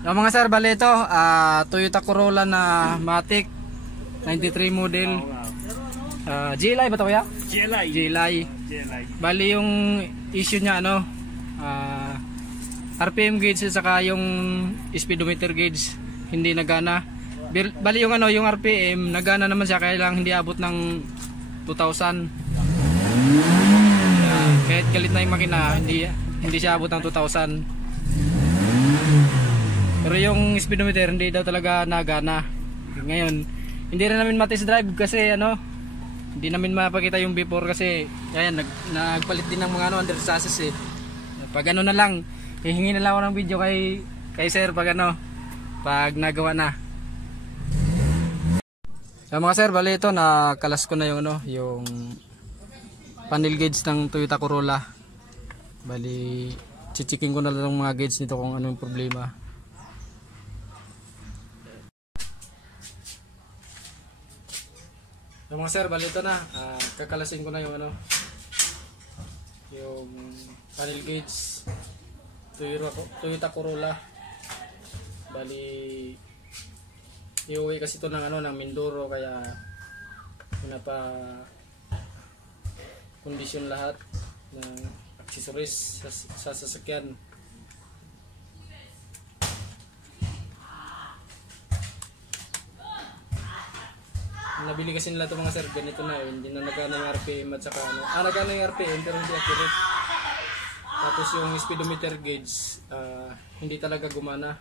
Yung mga sir, bali ito, Toyota Corolla na Matic 93 model. GLI ba ito kaya? GLI. Bali yung issue niya ano, RPM gauge at saka yung speedometer gauge hindi nagana. Bali yung ano, yung RPM nagana naman siya, kaya lang hindi abot ng 2,000. Kahit galit na yung makina, hindi siya abot ng 2,000. Pero yung speedometer hindi daw talaga nagana. Ngayon, hindi rin namin ma-test drive kasi ano, hindi namin mapakita yung before kasi ayan, nagpalit din ng mga ano under chassis eh. Pag ano na lang, hihingi na lang ako ng video kay sir pag ano, pag nagawa na. So mga sir, bali ito nakalas ko na yung ano, yung panel gauge ng Toyota Corolla. Bali chichikin ko na lang mga gauge nito kung ano yung problema. So mga sir, bali ito na, kakalasin ko na yung ano, yung panel gauge Toyota Corolla. Bali iuwi kasi ito ng ano, ng Mindoro, kaya pinapa kondisyon lahat ng accessories sa sasakyan. Nabili kasi nila ito mga sir, ganito na yun, hindi na nagana yung RPM at saka ano, nagana yung RPM pero hindi accurate. Tapos yung speedometer gauge hindi talaga gumana.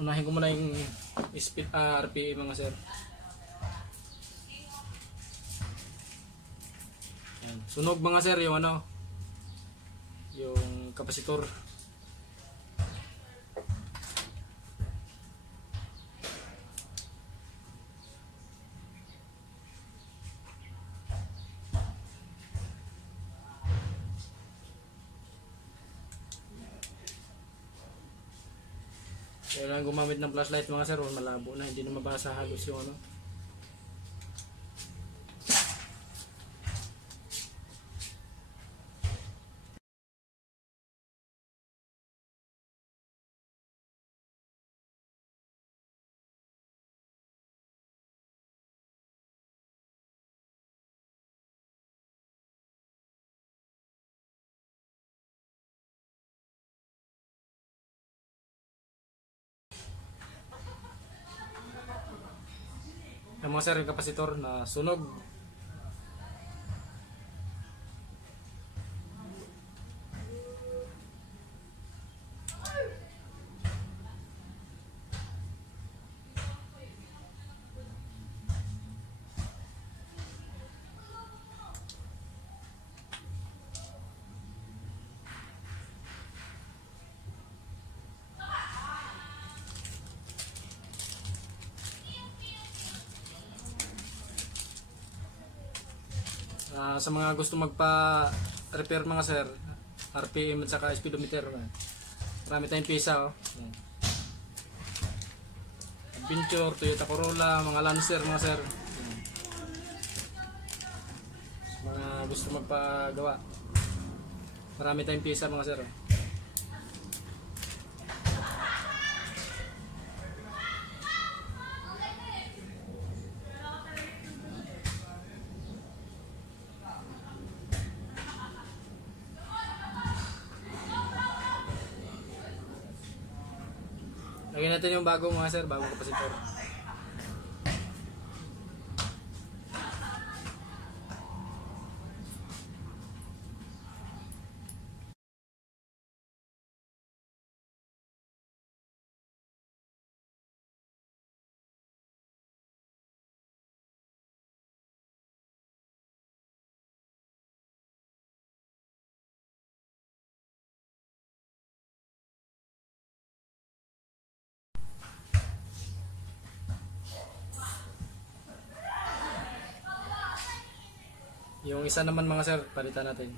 Unahin ko muna yung speed RPM mga sir. Yan. Sunog mga sir yung ano, yung kapasitor. Kailangan gumamit ng flashlight mga sir, malabo na, hindi na mabasa halos yung ano. Yung mga sir, yung kapasitor na sunog. Sa mga gusto magpa-repair mga sir, RPM at saka speedometer, marami tayong pisa oh. Adventure, Toyota Corolla, mga Lancer mga sir, mga gusto magpagawa, marami tayong pisa mga sir. Lagyan natin yung bagong mga sir, bagong kapasitor. Yung isa naman mga sir, palitan natin.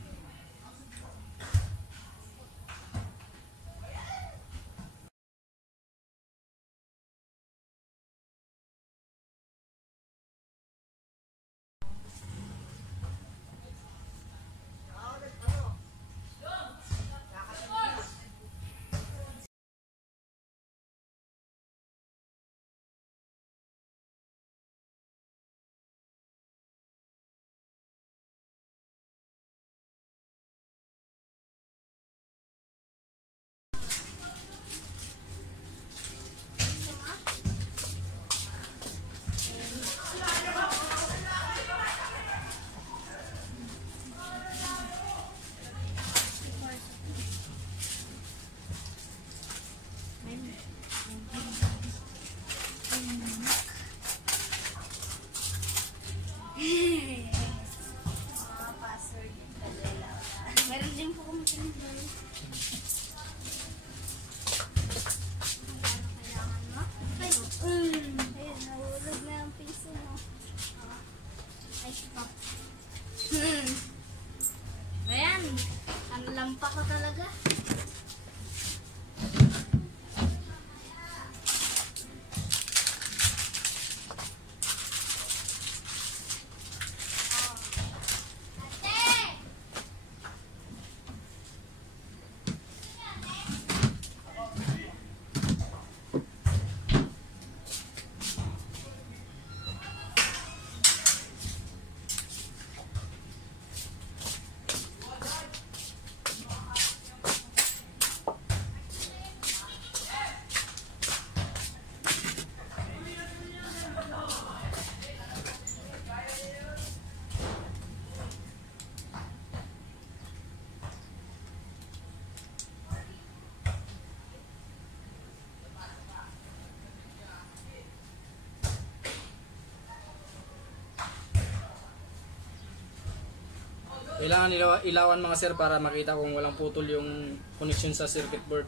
Kailangan ilawan mga sir para makita kung walang putol yung connection sa circuit board.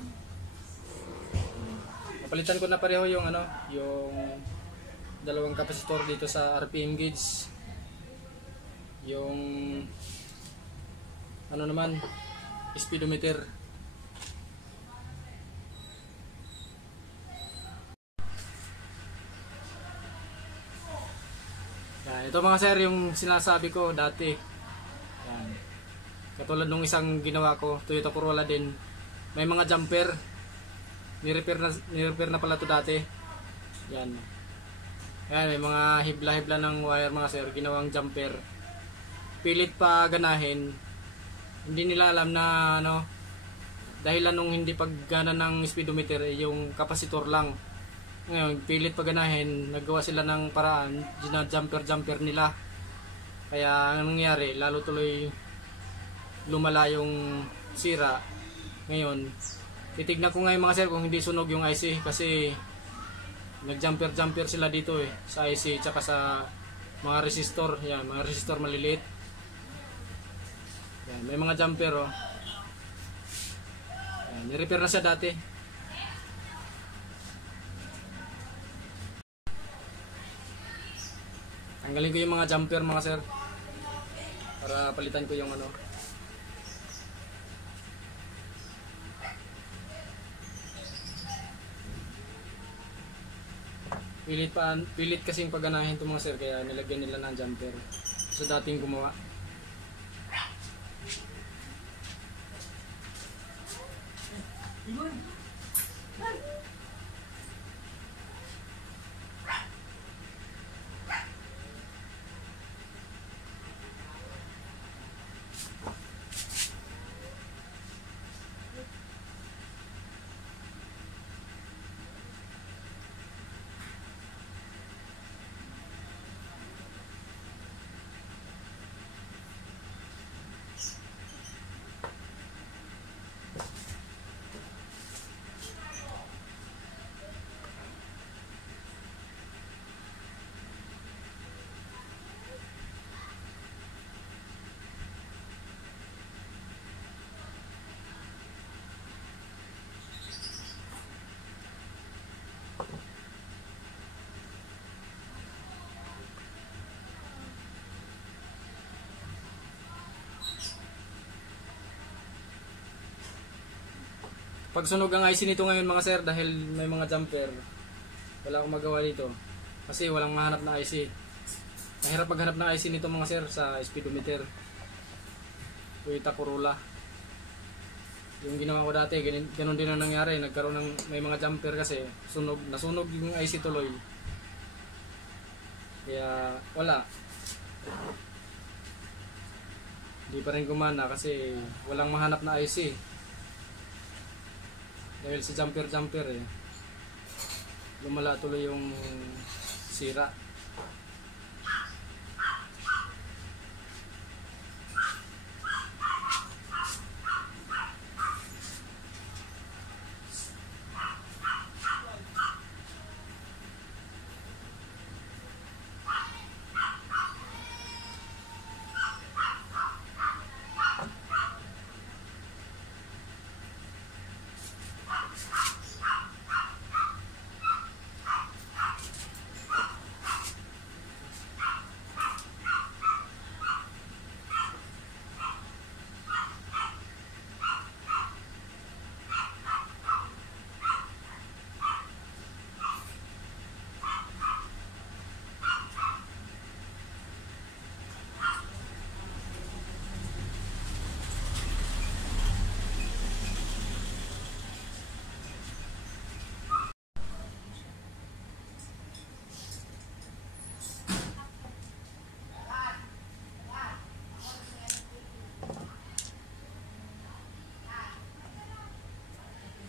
Napalitan ko na pareho yung yung dalawang kapasitor dito sa RPM gauge. Yung naman, speedometer. Yan, ito mga sir yung sinasabi ko dati. Yan. Katulad nung isang ginawa ko, Toyota Corolla din. May mga jumper. Ni-repair na pala to dati. Yan. Yan, may mga hibla-hibla ng wire mga sir, ginawang jumper. Pilit pa ganahin. Hindi nila alam na dahilan nung hindi paggana ng speedometer yung kapasitor lang. Ngayon, pilit paganahin, naggawa sila ng paraan, jumper nila. Kaya ang nangyari, lalo tuloy lumala yung sira. Ngayon, titignan ko ngayon mga sir kung hindi sunog yung IC kasi nag-jumper sila dito sa IC tsaka sa mga resistor. Yan, mga resistor maliliit. Yan, may mga jumper Yan, ni-repair na siya dati. Tanggalin ko yung mga jumper mga sir para palitan ko yung pilit kasing pagganahin to mga sir kaya nilagyan nila ng jumper sa dating gumawa. Pag sunog ang IC nito ngayon mga sir dahil may mga jumper, wala akong magawa dito kasi walang mahanap na IC. Mahirap maghanap ng IC nito mga sir sa speedometer Toyota Corolla. Yung ginawa ko dati, ganun din ang nangyari. Nagkaroon ng may mga jumper kasi nasunog yung IC tuloy. Kaya wala. Hindi pa rin gumana kasi walang mahanap na IC. Dahil sa jumper lumala tuloy yung sira.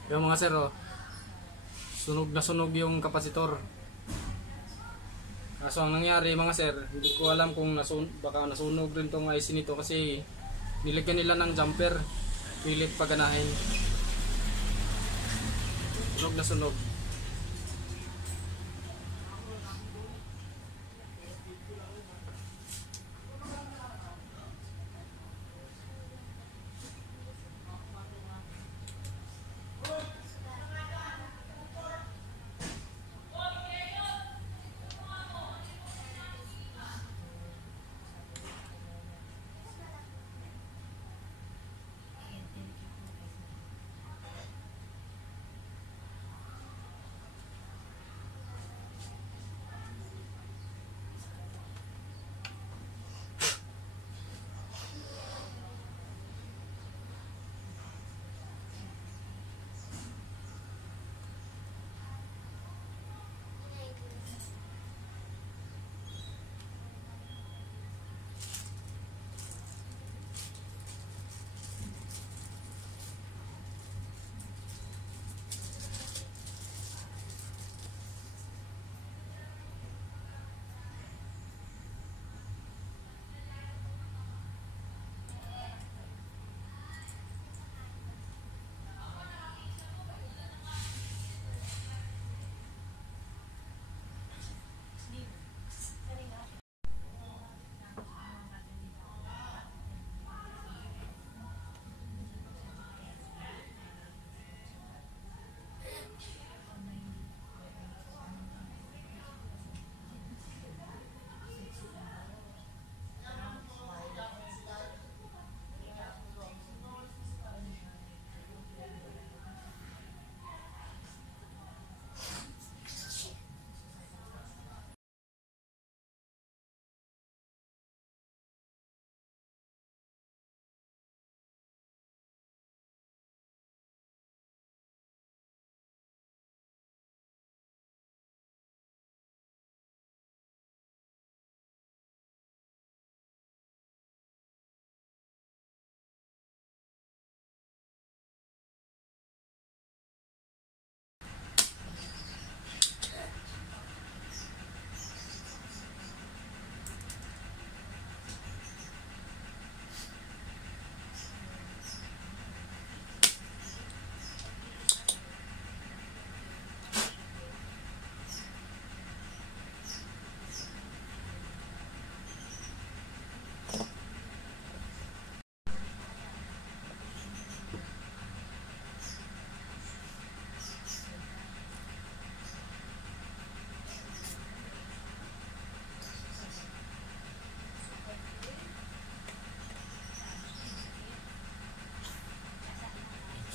Yung mga sir, sunog na sunog yung kapasitor. Kaso ang nangyari mga sir, hindi ko alam kung baka nasunog rin tong IC nito kasi nilagyan nila ng jumper, pilit paganahin. Sunog na sunog.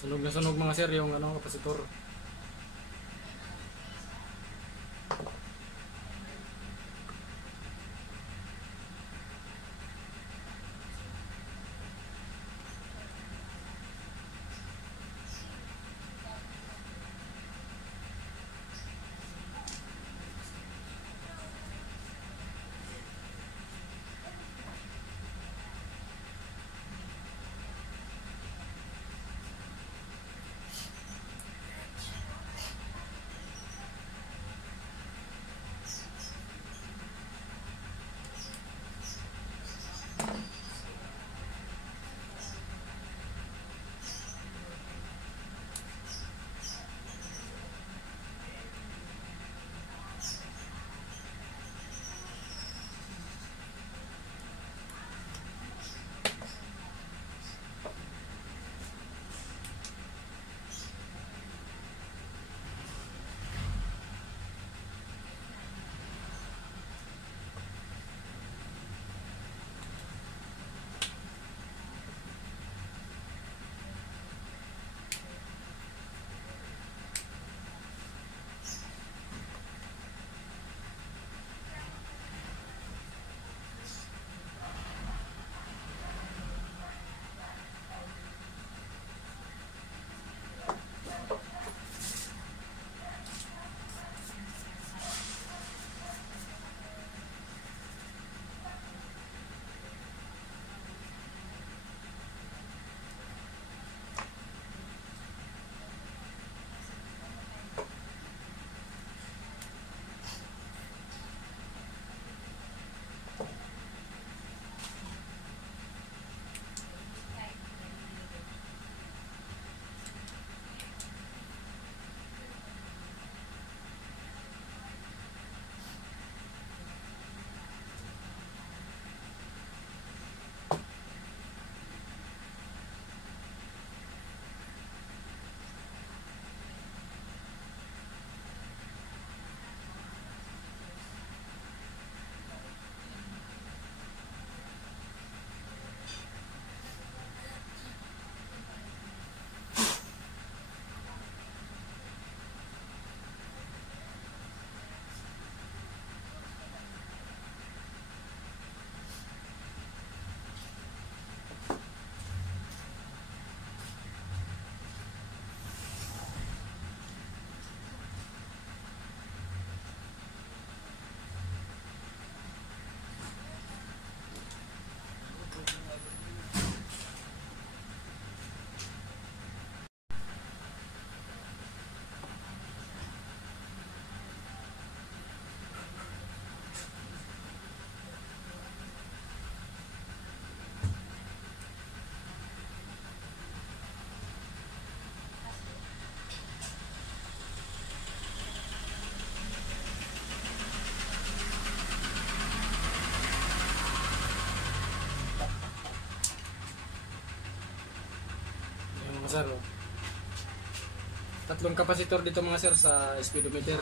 Sunog na sunog mga sir yung ano, kapasitor. Sir, oh. Tatlong kapasitor dito mga sir sa speedometer.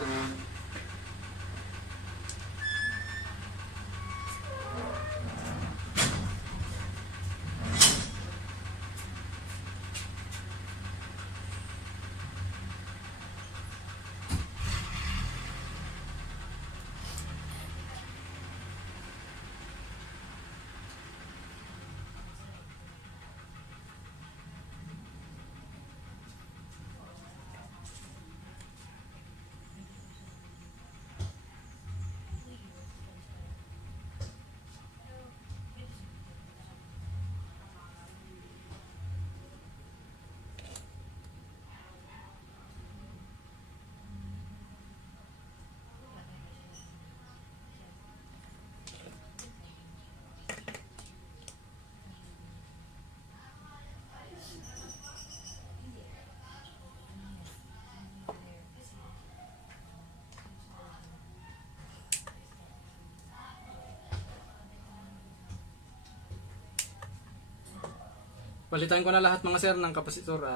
Balitan ko na lahat mga sir ng kapasitor.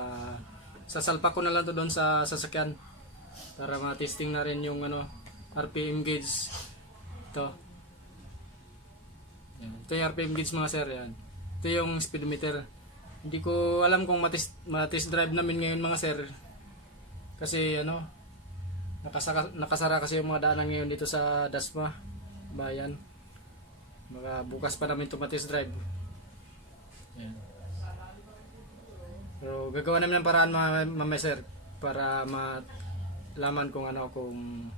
Sasalpak ko na lang to doon sa sasakyan para ma-testing na rin yung ano, RPM gauge. Ito. Yan. Ito yung RPM gauge mga sir. Yan. Ito yung speedometer. Hindi ko alam kung matis drive namin ngayon mga sir. Kasi ano, nakasara kasi yung mga daanan ngayon dito sa Dasma bayan. Mga bukas pa namin matis drive. Yan. Pero gagawa namin ng paraan mga sir para malaman kung ano kung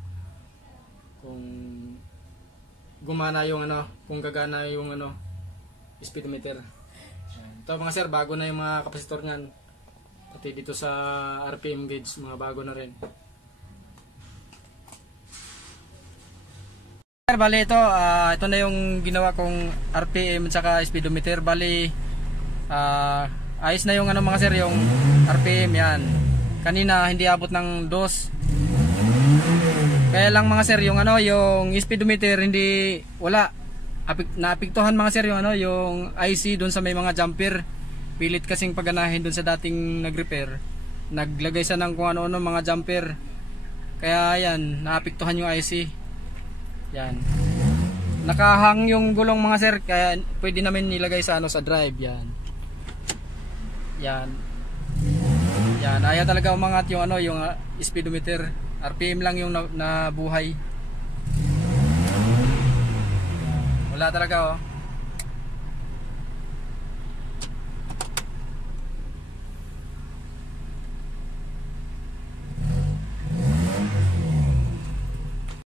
gumana yung ano, kung gagana yung ano speedometer. Ito mga sir, bago na yung mga kapasitor niyan. Pati dito sa RPM gauge, mga bago na rin. Sir, bali ito, ito na yung ginawa kong RPM at saka speedometer. Bali, ayos na yung ano mga sir, yung RPM yan. Kanina hindi abot ng 2. Kaya lang mga sir, yung ano, yung speedometer hindi wala. Naapektuhan mga sir yung ano, yung IC doon sa may mga jumper. Pilit kasing paganahin doon sa dating nag-repair. Naglagay siya ng kung ano-ano mga jumper. Kaya yan, naapektuhan yung IC. Yan. Nakahang yung gulong mga sir, kaya pwede namin nilagay sa ano, sa drive yan. Yan. Yan, ayaw talaga umangat yung ano, yung speedometer. RPM lang yung nabuhay. Wala talaga oh.